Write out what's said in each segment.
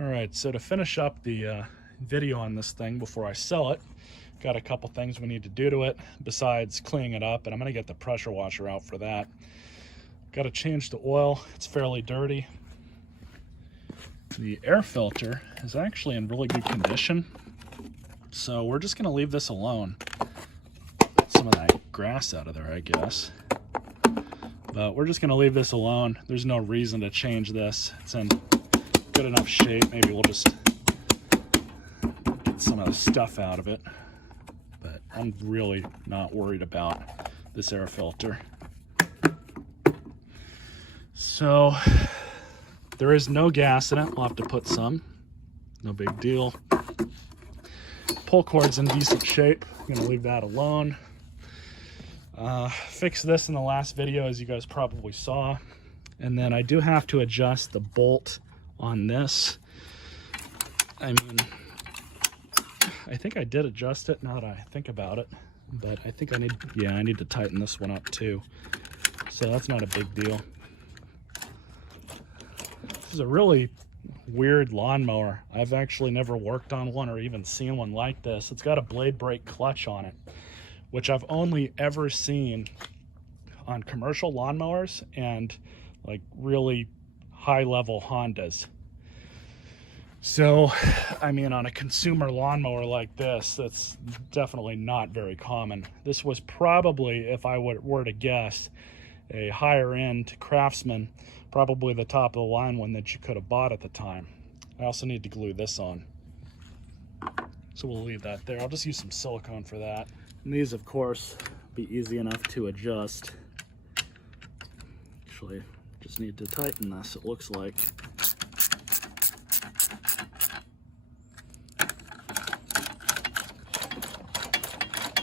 All right, so to finish up the video on this thing before I sell it, got a couple things we need to do to it besides cleaning it up, and I'm gonna get the pressure washer out for that. Got to change the oil, it's fairly dirty. The air filter is actually in really good condition, so we're just gonna leave this alone. Get some of that grass out of there, I guess. But we're just gonna leave this alone. There's no reason to change this. It's in good enough shape. Maybe we'll just get some of the stuff out of it. But I'm really not worried about this air filter. So there is no gas in it. We'll have to put some. No big deal. Pull cord's in decent shape. I'm gonna leave that alone. Fixed this in the last video, as you guys probably saw. And then I do have to adjust the bolt on this. I mean, I think I did adjust it now that I think about it, but I think I need to tighten this one up too. So that's not a big deal. This is a really weird lawnmower. I've actually never worked on one or even seen one like this. It's got a blade brake clutch on it, which I've only ever seen on commercial lawnmowers and like really high level Hondas. So, I mean, on a consumer lawnmower like this, that's definitely not very common. This was probably, if I were to guess, a higher end Craftsman, probably the top of the line one that you could have bought at the time. I also need to glue this on. So we'll leave that there. I'll just use some silicone for that. And these, of course, be easy enough to adjust. Actually, just need to tighten this, it looks like.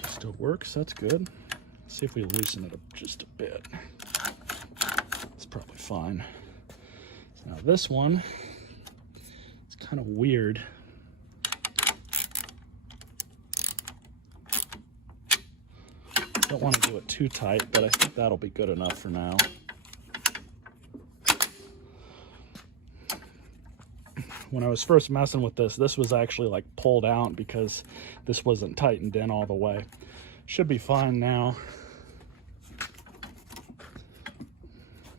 Still works, that's good. Let's see if we loosen it up just a bit. It's probably fine. Now this one, it's kind of weird. Don't want to do it too tight, but I think that'll be good enough for now. When I was first messing with this, this was actually like pulled out because this wasn't tightened in all the way. Should be fine now.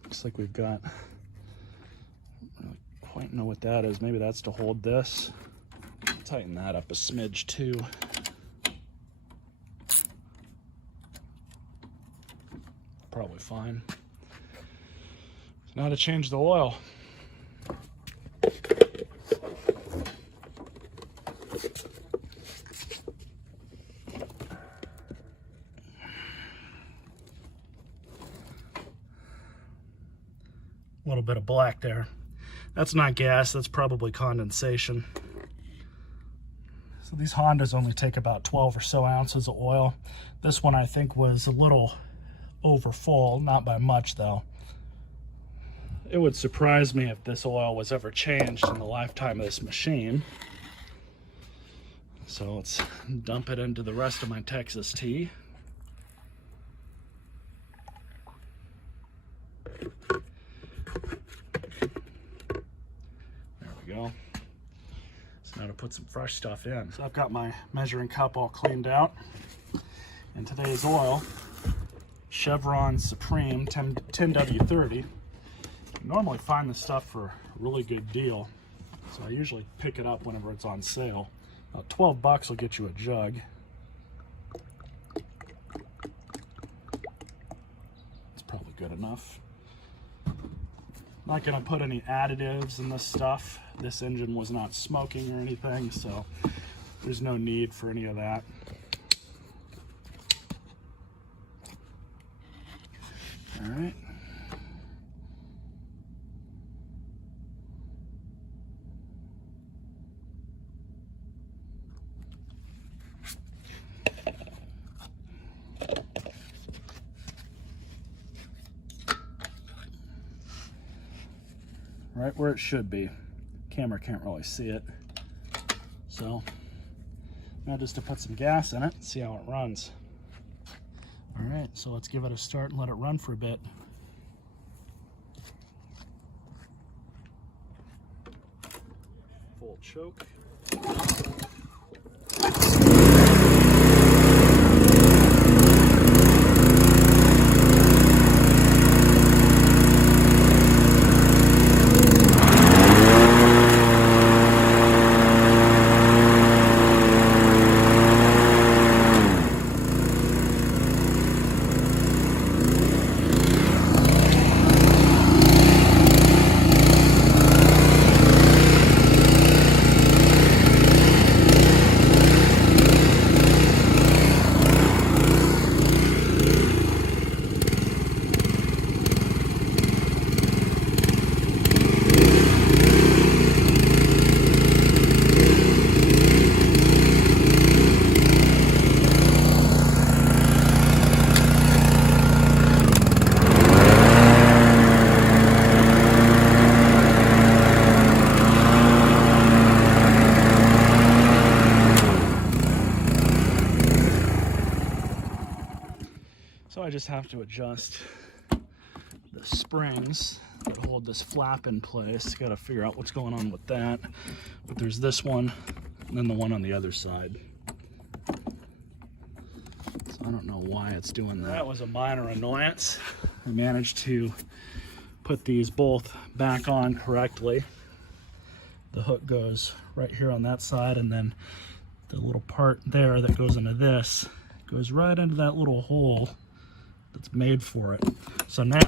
Looks like we've got, I don't quite know what that is. Maybe that's to hold this. Tighten that up a smidge too. Probably fine. So now to change the oil. A little bit of black there. That's not gas, that's probably condensation. So these Hondas only take about 12 or so ounces of oil. This one I think was a little over full, not by much though. It would surprise me if this oil was ever changed in the lifetime of this machine. So let's dump it into the rest of my Texas tea. Go. So now to put some fresh stuff in. So I've got my measuring cup all cleaned out. And today's oil, Chevron Supreme 10W30. You normally find this stuff for a really good deal. So I usually pick it up whenever it's on sale. About 12 bucks will get you a jug. It's probably good enough. Not gonna put any additives in this stuff. This engine was not smoking or anything, so there's no need for any of that. All right. Right where it should be. Camera can't really see it. So now just to put some gas in it, see how it runs. All right, so let's give it a start and let it run for a bit. pull choke. So I just have to adjust the springs that hold this flap in place. Got to figure out what's going on with that. But there's this one and then the one on the other side. So I don't know why it's doing that. That was a minor annoyance. I managed to put these both back on correctly. The hook goes right here on that side, and then the little part there that goes into this goes right into that little hole that's made for it. So now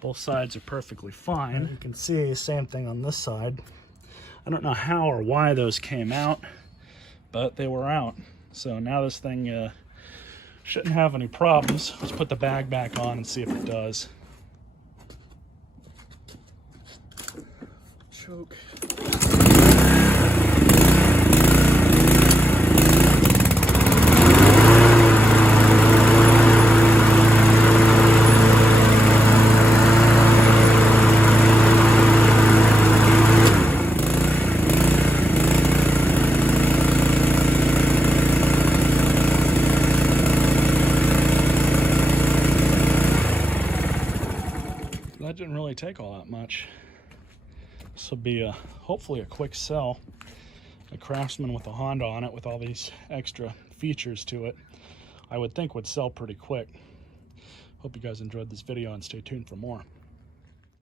both sides are perfectly fine. You can see same thing on this side. I don't know how or why those came out, but they were out. So now this thing shouldn't have any problems. Let's put the bag back on and see if it does. Choke. That didn't really take all that much. This will be hopefully a quick sell. A Craftsman with a Honda on it with all these extra features to it, I would think would sell pretty quick. Hope you guys enjoyed this video and stay tuned for more.